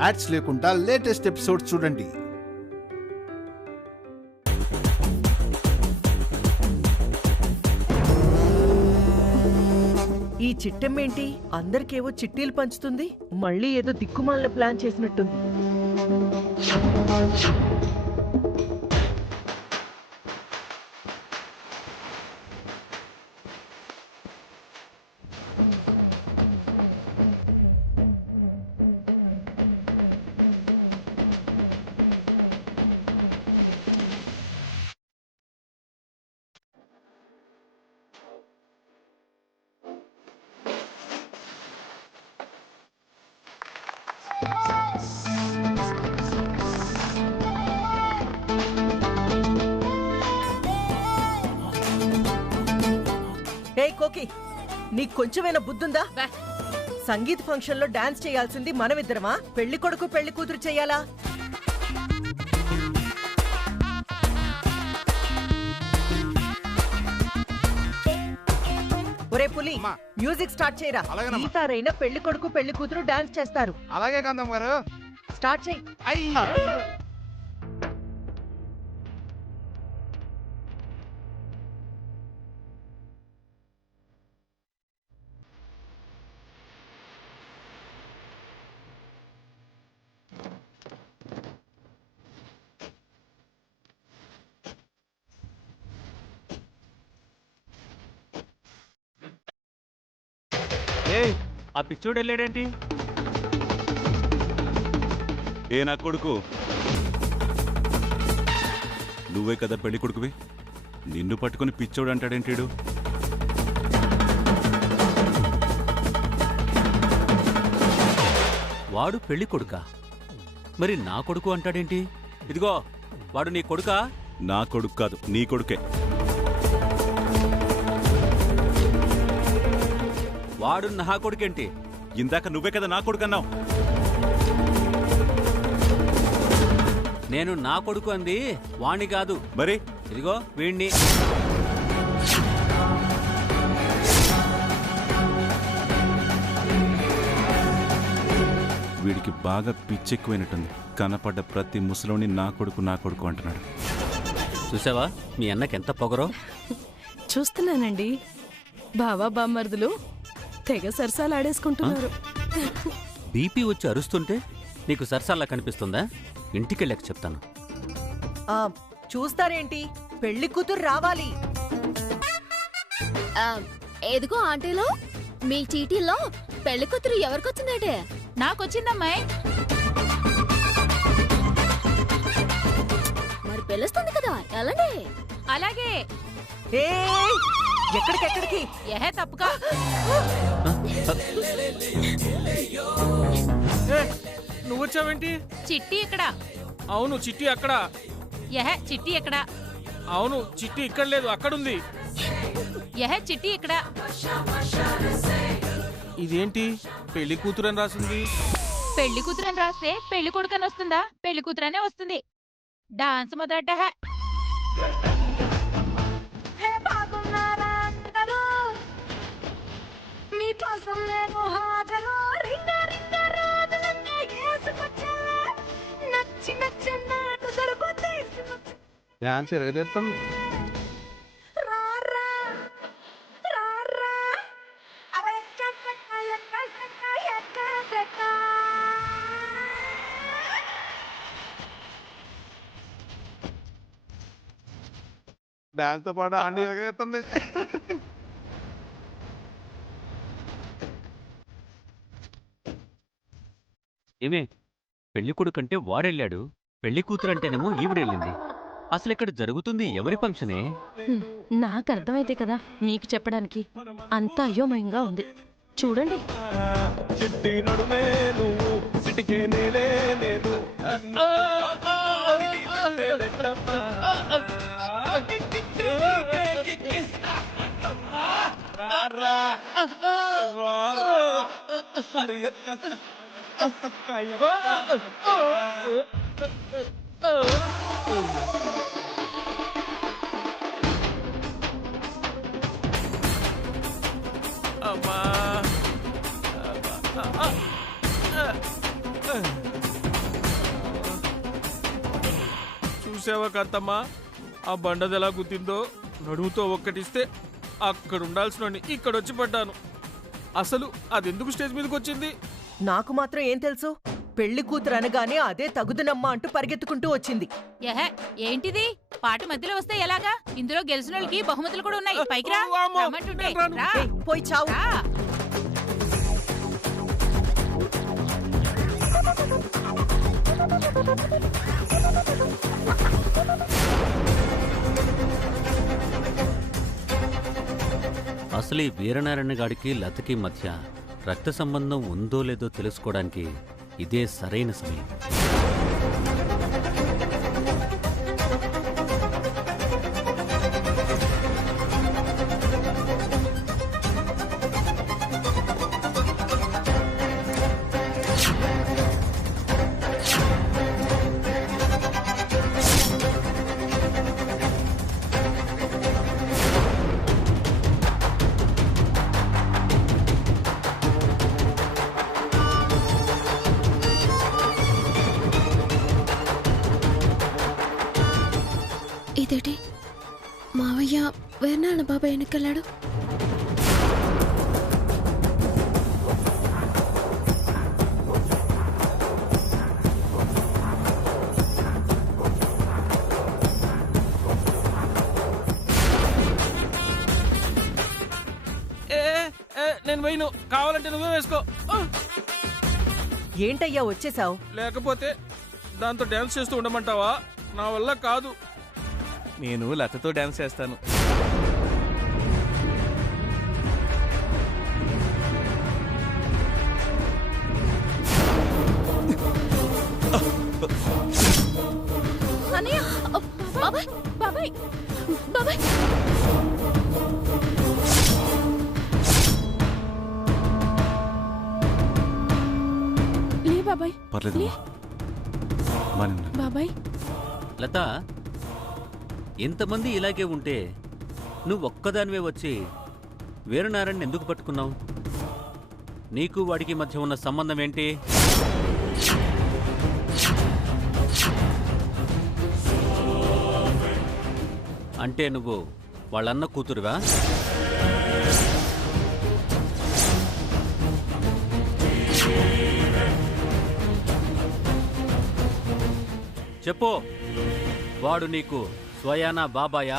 Ads లేకుండా latest episodes చూడండి. ఈ చిట్టెమ్మేంటి అందరికేవో చిట్టీలు పంచుతుంది? మళ్ళీ ఏదో దిక్కుమాలిన ప్లాన్ చేసినట్టుంది. ఏ కోకి, నీకు కొంచెమైనా బుద్ధుందా? సంగీత్ ఫంక్షన్ లో డాన్స్ చేయాల్సింది మనమిద్దరమా? పెళ్లి కొడుకు పెళ్లి కూతురు చెయ్యాలా? ఒరే పులి, మ్యూజిక్ స్టార్ట్ చేయరా. ఈసారైనా పెళ్లి కొడుకు పెళ్లి కూతురు డాన్స్ చేస్తారు. అలాగే కాంతం గారు, స్టార్ట్ చేయి. ఆ పిచ్చోడు వెళ్ళాడేంటి? ఏ నా కొడుకు, నువ్వే కదా పెళ్లి కొడుకువి, నిన్ను పట్టుకుని పిచ్చోడు అంటాడేంటాడు? వాడు పెళ్లి కొడుకా? మరి నా కొడుకు అంటాడేంటి? ఇదిగో, వాడు నీ కొడుకా? నా కొడుకు కాదు, నీ కొడుకే. వాడు నా కొడుకేంటి? ఇందాక నువ్వే కదా నా కొడుకు అన్నావు. నేను నా కొడుకు అంది వాణ్ణి కాదు. మరి ఇదిగో వీణ్ణి. వీడికి బాగా పిచ్చెక్కువైనట్టుంది. కనపడ్డ ప్రతి ముసలోని నా కొడుకు అంటున్నాడు. చూసావా మీ అన్నకెంత పొగరో? చూస్తున్నానండి. బావా బామ్మర్దులు తెగ సరసాలు ఆడేసుకుంటున్నారు. బీపీ వచ్చి అరుస్తుంటే నీకు సరసాల్లా కనిపిస్తుందా? ఇంటికెళ్ళాక చెప్తాను. చూస్తారేంటి, పెళ్లి కూతురు రావాలి. ఎదుగో ఆంటీలో మీ చీటీల్లో పెళ్లి కూతురు ఎవరికొచ్చిందంటే? నాకొచ్చిందమ్మాయి. మరి పిలుస్తుంది కదా, ఎలాంటి? అలాగే. ఎక్కడికెక్కడికి? ఏహే తప్పుగా. నువ్వు వచ్చావేంటి? చిట్టి ఇక్కడ. అవును, చిట్టి అక్కడ. ఏహే చిట్టి ఎక్కడ? అవును, చిట్టి ఇక్కడ లేదు, అక్కడుంది. ఏహే చిట్టి ఇక్కడ. ఇదేంటి పెళ్లి కూతురు అని రాసింది? పెళ్లి కూతురని రాస్తే పెళ్లి కొడుకని వస్తుందా? పెళ్లి కూతురనే వస్తుంది. డాన్స్ మొదట. డాన్స్ ఎరగేస్తాం. డాన్స్ తో పాటు అన్ని ఎరగేస్తుంది. ఏమే, పెళ్లి కొడుకంటే వాడెళ్ళాడు, పెళ్లి కూతురంటేనేమో ఈవిడెళ్ళింది. అసలు ఇక్కడ జరుగుతుంది ఎవరి ఫంక్షనే? నాకు అర్థమైతే కదా మీకు చెప్పడానికి. అంతా అయోమయంగా ఉంది. చూడండి. అమ్మా చూసావా కాంతమ్మా, ఆ బండది ఎలా గుద్దిందో. నడువుతో ఒక్కటిస్తే అక్కడ ఉండాల్సిన ఇక్కడ వచ్చి పడ్డాను. అసలు అదెందుకు స్టేజ్ మీదకి వచ్చింది? నాకు మాత్రం ఏం తెలుసు? పెళ్లి కూతురు అనగానే అదే తగుదునమ్మా అంటూ పరిగెత్తుకుంటూ వచ్చింది. ఏహే, ఏంటిది? పాట మధ్యలో వస్తే ఎలాగా? ఇందులో గెలిచిన వాళ్ళకి బహుమతులు కూడా ఉన్నాయి. పైకి రా. వామ్మో, రమ్మంటుంటే నేను రాను. రా. ఏయ్, పోయి చావు. రా. అసలు ఈ వీరనారాయణ గాడికి లతకి మధ్య రక్త సంబంధం ఉందో లేదో తెలుసుకోవడానికి ఇదే సరైన సమయం. ఇదేంటి మావయ్య వేర్నాన్న బాబాయ్ వెనకెళ్ళాడు? నేను వేయను, కావాలంటే నువ్వే వేసుకో. ఏంటయ్యా వచ్చేసావు? లేకపోతే దాంతో డాన్స్ చేస్తూ ఉండమంటావా? నా వల్ల కాదు. నేను లతతో డాన్స్ చేస్తాను. అన్నయ్య, బాబాయ్ బాబాయ్ బాబాయ్ లే బాబాయ్. పర్లేదమ్మా, బానే ఉన్నా. బాబాయ్ లత, ఎంతమంది ఇలాగే ఉంటే నువ్వొక్కదానివే వచ్చి వీరనారాయణ ఎందుకు పట్టుకున్నావు? నీకు వాడికి మధ్య ఉన్న సంబంధం ఏంటి? అంటే నువ్వు వాళ్ళన్న కూతురువా? చెప్పు, వాడు నీకు స్వయానా బాబాయా?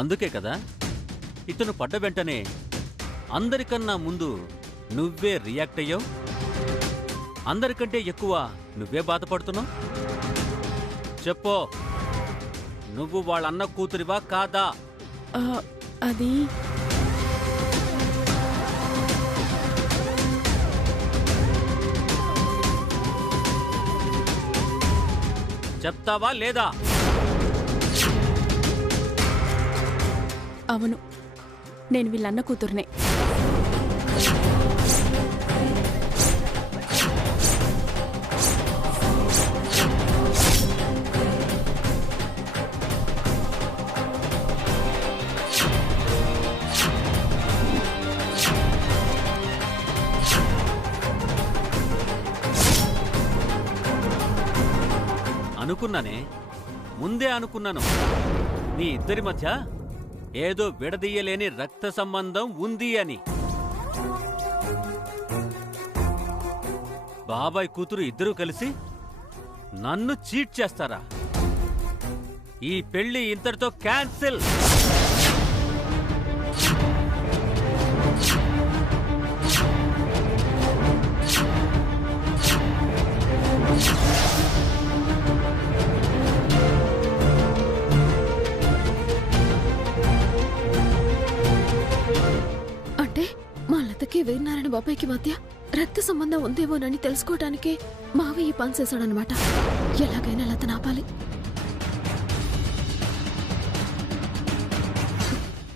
అందుకే కదా ఇతను పడ్డ వెంటనే అందరికన్నా ముందు నువ్వే రియాక్ట్ అయ్యావు. అందరికంటే ఎక్కువ నువ్వే బాధపడుతున్నావు. చెప్పు, నువ్వు వాళ్ళన్న కూతురివా కాదా? అది చెప్తావా లేదా? అవును, నేను వీళ్ళన్న కూతురునే. అనుకున్నానే, ముందే అనుకున్నాను. మీ ఇద్దరి మధ్య ఏదో విడదీయలేని రక్త సంబంధం ఉంది అని. బాబాయ్ కూతురు ఇద్దరూ కలిసి నన్ను చీట్ చేస్తారా? ఈ పెళ్లి ఇంతటితో క్యాన్సిల్. వీరనారాయణ బాబాయ్కి మధ్య రక్త సంబంధం ఉందేమోనని తెలుసుకోవటానికే మావయ్య పని చేశాడనమాట. ఎలాగైనా లతను ఆపాలి.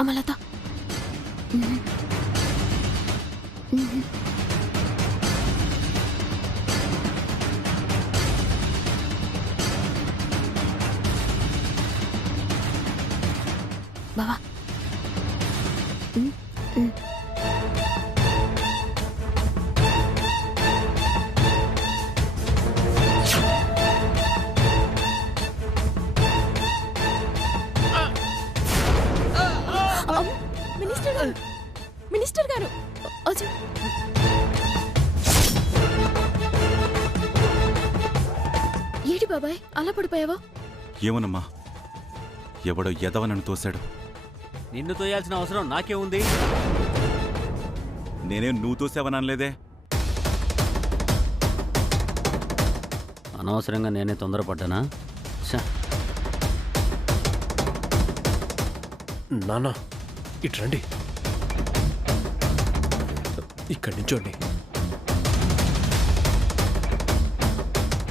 అమలత, బావా మినిస్టర్ గారు అచ్చా. ఏంటి బాబాయ్ అలా పడిపోయావా? ఏమోనమ్మా, ఎవడో ఎదవ నన్ను తోశాడు. నిన్ను తోయాల్సిన అవసరం నాకే ఉంది. నేనేం నువ్వు తోసావనలేదే. అనవసరంగా నేనే తొందరపడ్డానా? ఛ! నానా ఇటు రండి, ఇక్కడి నుంచోండి.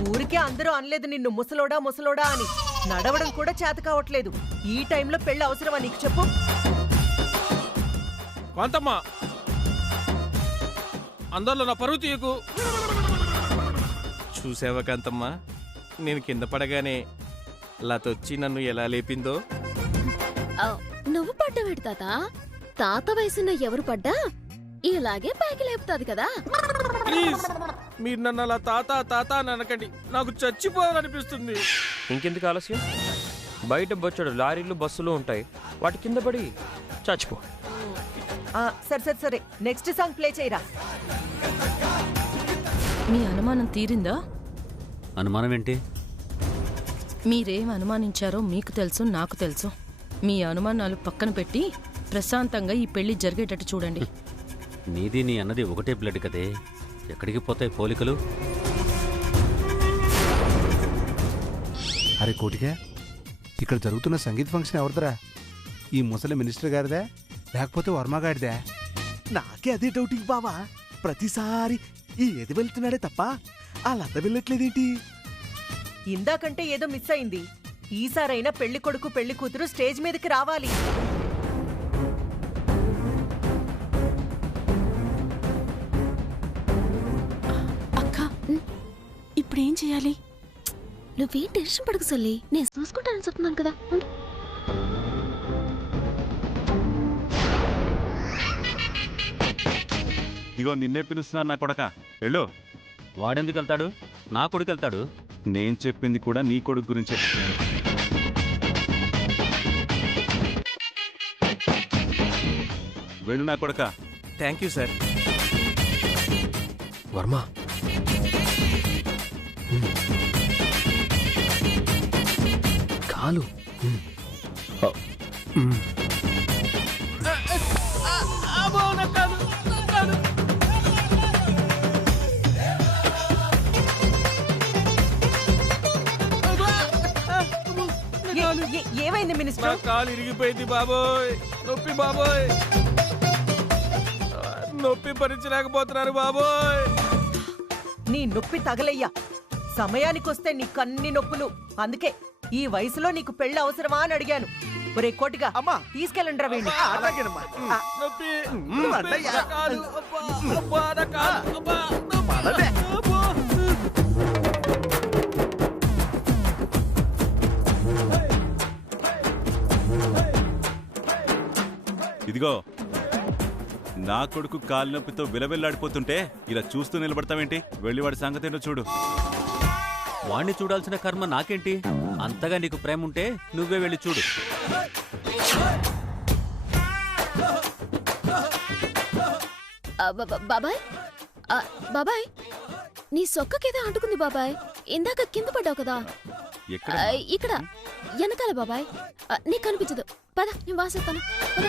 ఊరికే అందరూ అనలేదు నిన్ను ముసలోడా ముసలోడా అని. నడవడం కూడా చేత కావట్లేదు. ఈ టైంలో పెళ్లి అవసరమా నీకు చెప్పు? కాంతమ్మ, అందరిలో నా పరువు తీయకు. చూసావా కాంతమ్మ, నేను కింద పడగానే లతొచ్చి నన్ను ఎలా లేపిందో. నువ్వు పడ్డవేడు తాత. తాత వయసున్న ఎవరు పడ్డా ఇలాగే పైకి లేపుతాది కదా. ప్లీజ్ మీరు నన్ను అలా తాత తాత అని అనకండి, నాకు చచ్చిపోవాలనిపిస్తుంది. ఇంకెందుకు ఆలస్యం? బయట బొచ్చడు లారీలు బస్సులు ఉంటాయి, వాటి కింద పడి చచ్చిపో. సరే సరే సరే, నెక్స్ట్ సాంగ్ ప్లే చేయరా. మీ అనుమానం తీరిందా? అనుమానం ఏంటి? మీరేం అనుమానించారో మీకు తెలుసు, నాకు తెలుసు. మీ అనుమానాలు పక్కన పెట్టి ప్రశాంతంగా ఈ పెళ్లి జరిగేటట్టు చూడండి. నీది నీ అన్నది ఒకటే బ్లడ్ కదే, ఎక్కడికి పోతాయి పోలికలు? అరే కోటిగా, ఇక్కడ జరుగుతున్న సంగీత్ ఫంక్షన్ ఎవరిదరా? ఈ ముసలి మినిస్టర్ గారిదా లేకపోతే వర్మ గారిదా? నాకే అదే డౌటింగ్ బావా. ప్రతిసారి ఈ ఎది వెళ్తున్నాడే తప్ప ఆ లత వెళ్ళట్లేదేంటి? ఇందాకంటే ఏదో మిస్ అయింది. ఈసారైనా పెళ్లి కొడుకు పెళ్లి కూతురు స్టేజ్ మీదకి రావాలి. అక్క ఇప్పుడేం చేయాలి? నువ్వేం టెన్షన్ పడకు సల్లి, నేను చూసుకుంటానని చెప్తున్నాను కదా. ఇగో నిన్నే పిలుస్తున్నారు నా కొడక, వెళ్ళు. వాడెందుకు వెళ్తాడు? నా కొడుకు వెళ్తాడు. నేను చెప్పింది కూడా నీ కొడుకు గురించే. వెళ్ళు నా కొడక. Thank you sir. వర్మ, కాలు. ఏమైంది నా మినిస్టర్? కాలు ఇరిగిపోయింది బాబోయ్, నొప్పి బాబోయ్, నొప్పి భరించలేకపోతున్నారు బాబోయ్. నీ నొప్పి తగలయ్యా. సమయానికొస్తే నీకన్ని నొప్పులు. అందుకే ఈ వయసులో నీకు పెళ్లి అవసరమా అని అడిగాను. ఒరే కోటిగా, అమ్మా తీసుకెళ్ళండి రా వీణ్ణి. అలాగేనమ్మా. నొప్పి, అన్నయ్య. నా కాలు, అబ్బా, అబ్బా, నా కాలు, అబ్బా, నొప్పి, పదవే. అబ్బా. ఇదిగో, నా కొడుకు కాలు నొప్పితో విలవిల్లాడిపోతుంటే ఇలా చూస్తూ నిలబడతావేంటి? వెళ్ళి వాడి సంగతి ఏంటో చూడు. వాణ్ణి చూడాల్సిన కర్మ నాకేంటి? అంతగా నీకు ప్రేమ ఉంటే నువ్వే వెళ్ళి చూడు. బాబాయ్, బాబాయ్ నీ సొక్కకేదో అంటుకుంది బాబాయ్. ఇందాక కింద పడ్డావు కదా. ఎక్కడ? ఇక్కడ వెనకాల బాబాయ్. నీకు కనిపించదు. పద, నేను వాసేస్తాను. పద.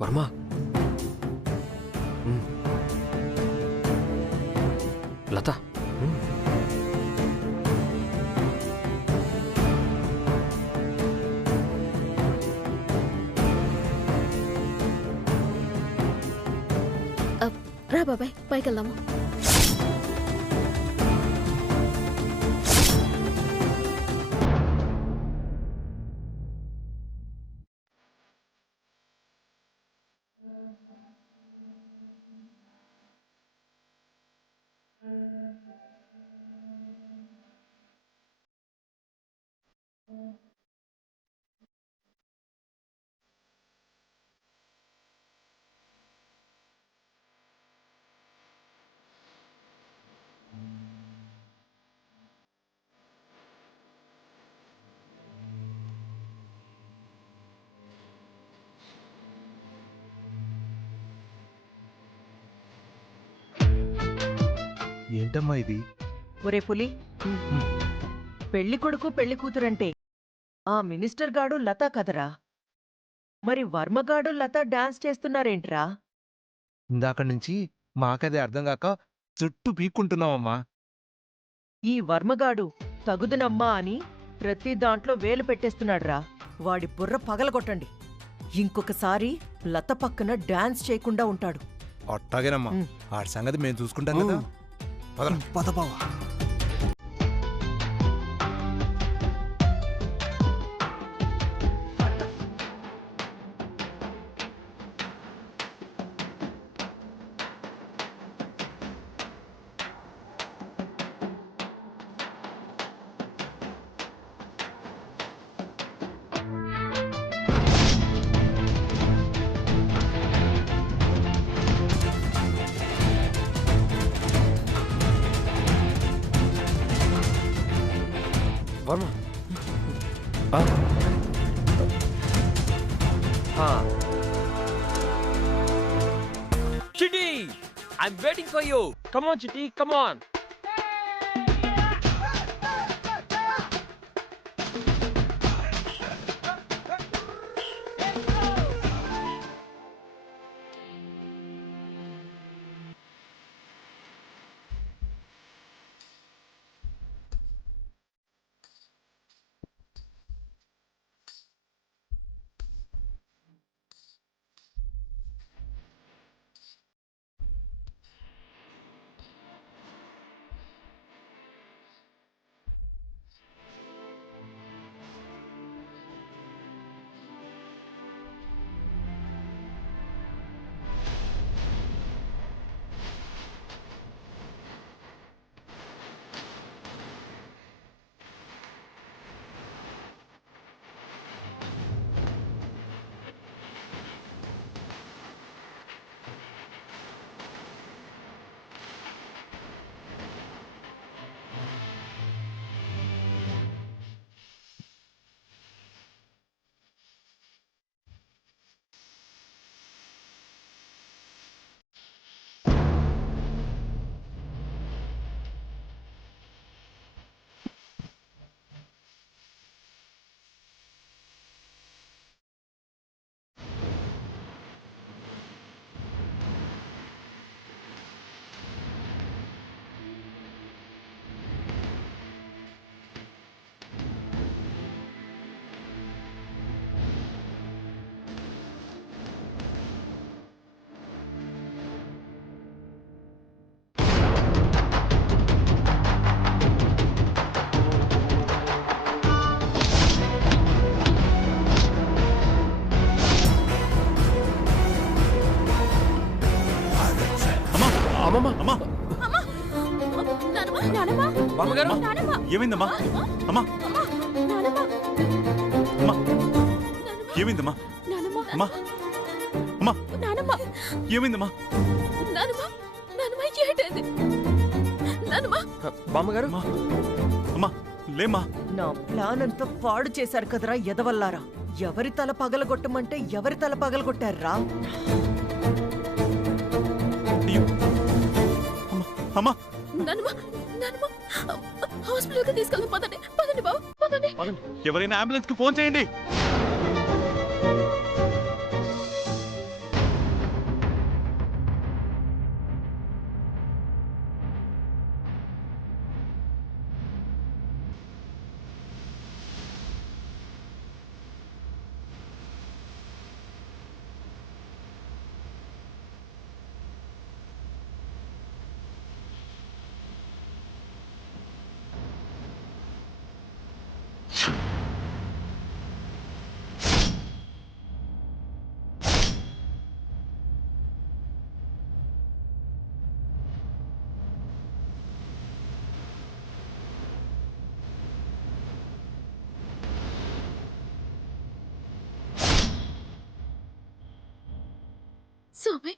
వర్మ, లత, రా బాబాయ్, పైకి వెళ్దాము. ఏంటమ్మా ఇది? ఒరే పులి, పెళ్లి కొడుకు పెళ్లి కూతురంటే ఆ మినిస్టర్ గాడు లత కదరా? మరి వర్మగాడు లత డాన్స్ చేస్తున్నారేంట్రా? ఇందాక నుంచి మాకదే అర్థం కాక చుట్టూ పీక్కుంటున్నామమ్మా. ఈ వర్మగాడు తగుదునమ్మా అని ప్రతి దాంట్లో వేలు పెట్టేస్తున్నాడురా. వాడి బుర్ర పగలగొట్టండి. ఇంకొకసారి లత పక్కన డాన్స్ చేయకుండా ఉంటాడు. అట్టాగేనమ్మా, ఆడి సంగతి మేము చూసుకుంటాం కదా. పద బావా. Varma Chitti, I'm waiting for you. Come on Chitti, come on. ఏమైందమ్మా? అమ్మా అమ్మా ఏమైందమ్మా? అమ్మా అమ్మా ఏమైందమ్మా? బామ్మగారు, అమ్మా లేమ్మా. నా ప్లాన్ అంతా పాడు చేశారు కదరా ఎదవల్లారా. ఎవరి తల పగలగొట్టమంటే ఎవరి తల పగలగొట్టారా? అమ్మా హాస్పిటల్కి తీసుకెళ్దాం. పదండి పదండి బాబు, పదండి. ఎవరైనా అంబులెన్స్ కి ఫోన్ చేయండి. స్వామి,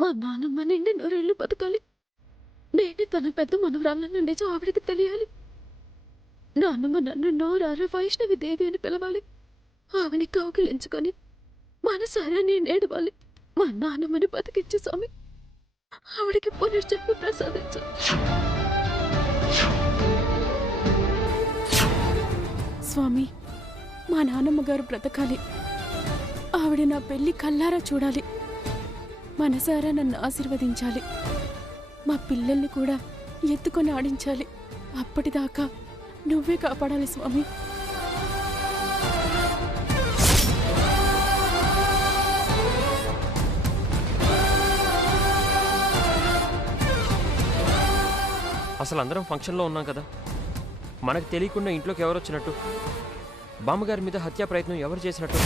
మా నాన్నమ్మ నిండి 100 ఏళ్ళు బతకాలి. నేనే తన పెద్ద మనవరాలను నిజం ఆవిడకి తెలియాలి. నాన్నమ్మ నన్ను నోరారా వైష్ణవి దేవి అని పిలవాలి. ఆవిని కౌగిలించుకొని మనసారా నేను ఏడవాలి. మా నాన్నమ్మని బతికించు స్వామి. ఆవిడకి పునర్జన్మ ప్రసాదించు. స్వామి, మా నాన్నమ్మ గారు బ్రతకాలి. ఆవిడ నా పెళ్లి కల్లారా చూడాలి. మనసారా నన్ను ఆశీర్వదించాలి. మా పిల్లల్ని కూడా ఎత్తుకొని ఆడించాలి. అప్పటిదాకా నువ్వే కాపాడాలి స్వామి. అసలు అందరం ఫంక్షన్లో ఉన్నాం కదా, మనకు తెలియకుండా ఇంట్లోకి ఎవరు వచ్చినట్టు? బామ్మగారి మీద హత్యా ప్రయత్నం ఎవరు చేసినట్టు?